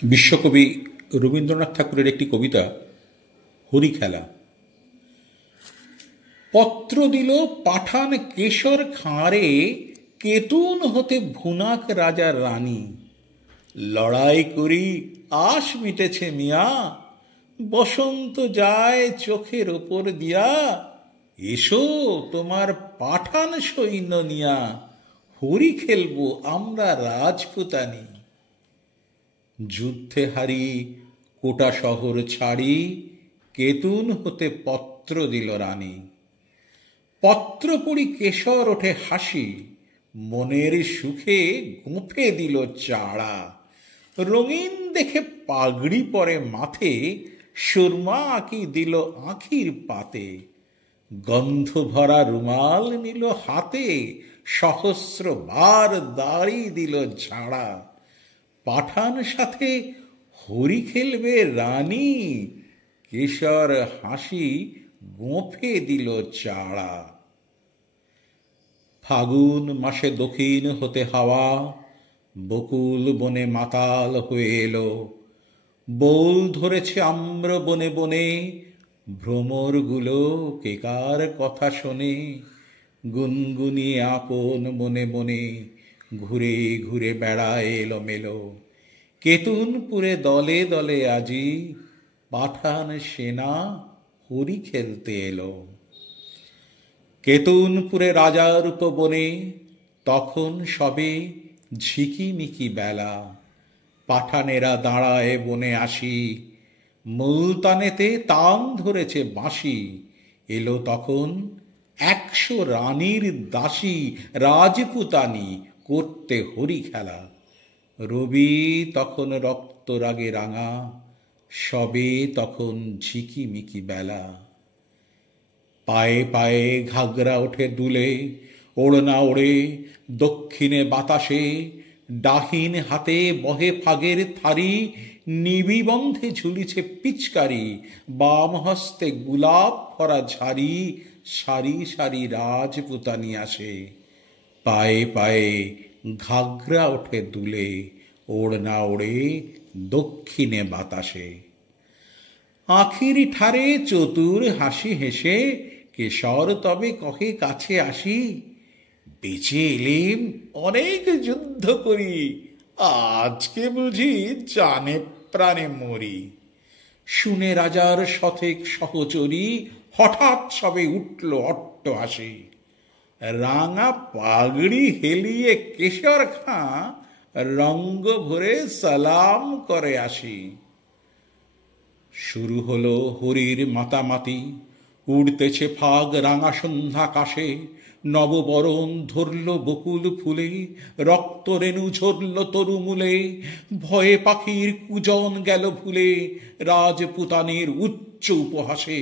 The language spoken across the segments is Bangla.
বিশ্বকবি রবীন্দ্রনাথ ঠাকুরের একটি কবিতা হরিখেলা। পত্র দিল পাঠান কেশর খাঁড়ে, কেতুন হতে ভুনাক রাজার রানী। লড়াই করি আশ মিটেছে মিয়া, বসন্ত যায় চোখের ওপর দিয়া। এসো তোমার পাঠান সৈন্য নিয়া, হরি খেলবো আমরা রাজপুতানি। যুদ্ধে হারি কোটা শহর ছাড়ি, কেতুন হতে পত্র দিল রানী। পত্র পড়ি কেশর ওঠে হাসি, মনের সুখে গোঁফে দিল চাড়া। রঙিন দেখে পাগড়ি পরে মাথে, সুরমা আঁকি দিল আঁখির পাতে। গন্ধ ভরা রুমাল নিল হাতে, সহস্র বার দাড়ি দিল ঝাড়া। পাঠান সাথে হরি খেলবে রানী, কেশর হাসি গোঁফে দিল চাড়া। ফাগুন মাসে দক্ষিণ হতে হাওয়া, বকুল বনে মাতাল হয়ে এলো। বউল ধরেছে আম্র বনে বনে, ভ্রমরগুলো কেকার কথা শোনে। গুনগুনিয়ে আপন মনে মনে, ঘুরে ঘুরে বেড়ায় এলোমেলো। কেতুনপুরে দলে দলে আজি, পাঠান সেনা হরি খেলতে এলো। কেতুনপুরে রাজার উপবনে, তখন সবে ঝিকিমিকি বেলা। পাঠানেরা দাঁড়ায় বনে আসি, মুলতানেতে তান ধরেছে বাঁশি। এলো তখন 100 রানীর দাসী, রাজপুতানি করতে হরি খেলা। রবি তখন রক্ত রাগে রাঙা, সবে তখন ঝিকিমিকি বেলা। পায়ে পায়ে ঘাগরা ওঠে দুলে, ওড়না ওড়ে দক্ষিণে বাতাসে। ডাহিন হাতে বহে ফাগের থারি, নিবিবন্ধে ঝুলিছে পিচকারি। বাম হস্তে গোলাপ ভরা ঝাড়ি, সারি সারি রাজপুতানি আসে। পায়ে পায়ে ঘাগরা ওঠে দুলে, ওড়না ওড়ে দক্ষিণে বাতাসে। আখির ঠারে চতুর হাসি হেসে, কেশর তবে কহে কাছে আসি। বেঁচে এলেম অনেক যুদ্ধ করি, আজকে বুঝি জানে প্রাণে মরি। শুনে রাজার শতেক সহচরী, হঠাৎ সবে উঠল অট্ট হাসি। রাঙা পাগড়ি হেলিয়ে কেশর খাঁ, রঙ্গ ভরে সালাম করে আসি। শুরু হলো হরির মাতামাতি, উড়তেছে ফাগ রাঙা সন্ধ্যাকাশে। নববরণ ধরল বকুল ফুলে, রক্ত রেণু ঝরল তরুমূলে। ভয়ে পাখির কুজন গেল ভুলে, রাজপুতানির উচ্চ উপহাসে।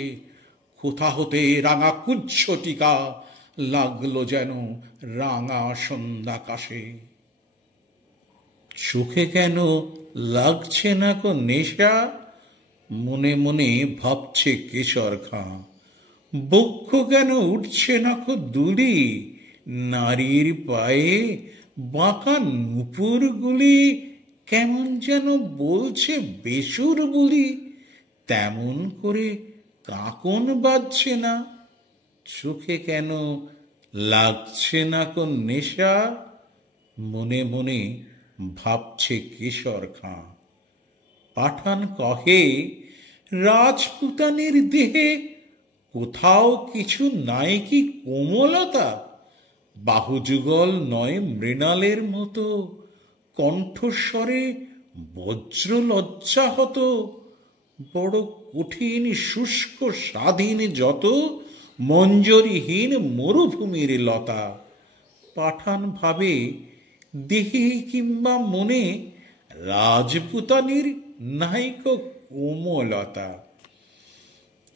কোথা হতে রাঙা কুচ্ছটিকা, লাগলো যেন রাঙা সন্ধ্যাকাশে। চোখে কেন লাগছে না কো নেশা, মনে মনে ভাবছে কেশর খাঁ। বক্ষ কেন উঠছে না কো দুলি, নারীর পায়ে বাঁকা নুপুরগুলি কেমন যেন বলছে বেসুর বুলি। তেমন করে কাকন বাজছে না, চোখে কেন লাগছে না কো নেশা, মনে মনে ভাবছে কেশর খাঁ। পাঠান কহে, রাজপুতানির দেহে কোথাও কিছু নাই কি কোমলতা? বাহুযুগল নয় মৃণালের মতো, কণ্ঠস্বরে বজ্র লজ্জা হতো। বড় কঠিন শুষ্ক স্বাধীন যত, মঞ্জরিহীন মরুভূমির লতা। পাঠান ভাবে, দেহে কিংবা মনে রাজপুতানির নাইক কোমলতা।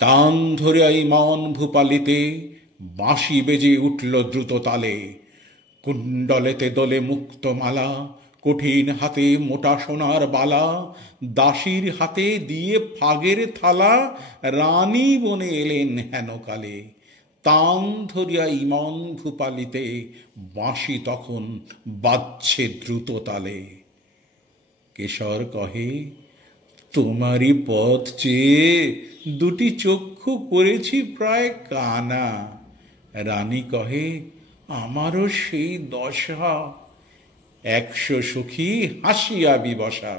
তান ধরে ইমান ভূপালিতে, বাঁশি বেজে উঠল দ্রুত তালে। কুণ্ডলেতে দোলে মুক্ত মালা, কঠিন হাতে মোটা সোনার বালা। দাসীর হাতে দিয়ে ফাগের থালা, রানী বনে এলেন হেনকালে। তান ধরিয়া ইমান ভূপালিতে, বাঁশি তখন বাজছে দ্রুত তালে। কেশর কহে, তোমারই পথ চেয়ে দুটি চক্ষু করেছি প্রায় কানা। রানী কহে, আমারও সেই দশা। 100 সখী হাসিয়া বিবসা।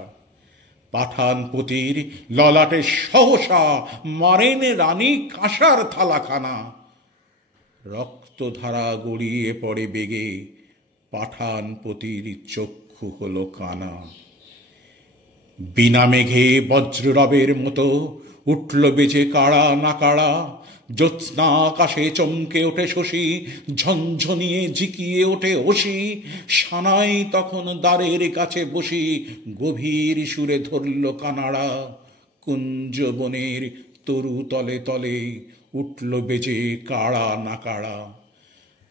পাঠানপতির ললাটে সহসা মারেন রানী কাঁসার থালাখানা। রক্তধারা গড়িয়ে পড়ে বেগে, পাঠানপতির চক্ষু হলো কানা। বিনা মেঘে বজ্ররবের মতো উঠল বেজে কাড়া না কাড়া। জ্যোৎস্না আকাশে চমকে ওঠে শশী, ঝনঝনিয়ে ঝিকিয়ে ওঠে অসি। সানাই তখন দ্বারের কাছে বসি, গভীর সুরে ধরল কানাড়া। কুঞ্জ বনের তরু তলে তলে উঠল বেজে কাড়া না কাড়া।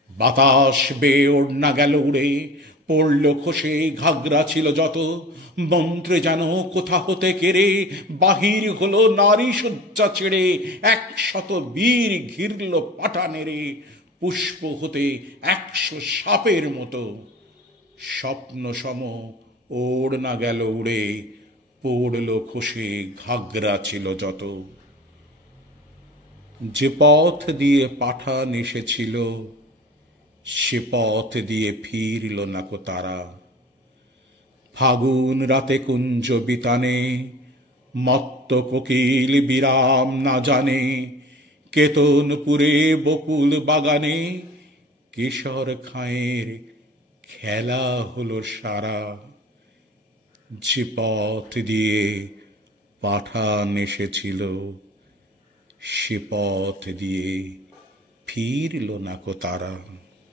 বাতাস বেয়ে ওড়না গেল উড়ে, পড়ল খসে ঘাগরা ছিল যত। মন্ত্রে যেন কোথা হতে কেড়ে বাহির হলো নারী শয্যা ছেড়ে। 100 বীর ঘিরল পাঠানেরে, পুষ্প হতে 100 সাপের মতো। স্বপ্ন সম ওড়না গেল উড়ে, পড়ল খসে ঘাগরা ছিল যত। যে পথ দিয়ে পাঠান এসেছিল, সে পথ দিয়ে ফিরল না কো তারা। ফাগুন রাতে কুঞ্জ বিতানে, মত্ত কোকিল বিরাম না জানে। কেতনপুরে বকুল বাগানে, কেশর খাঁয়ের খেলা হলো সারা। যে পথ দিয়ে পাঠান এসেছিল, সে পথ দিয়ে ফিরল না কো তারা।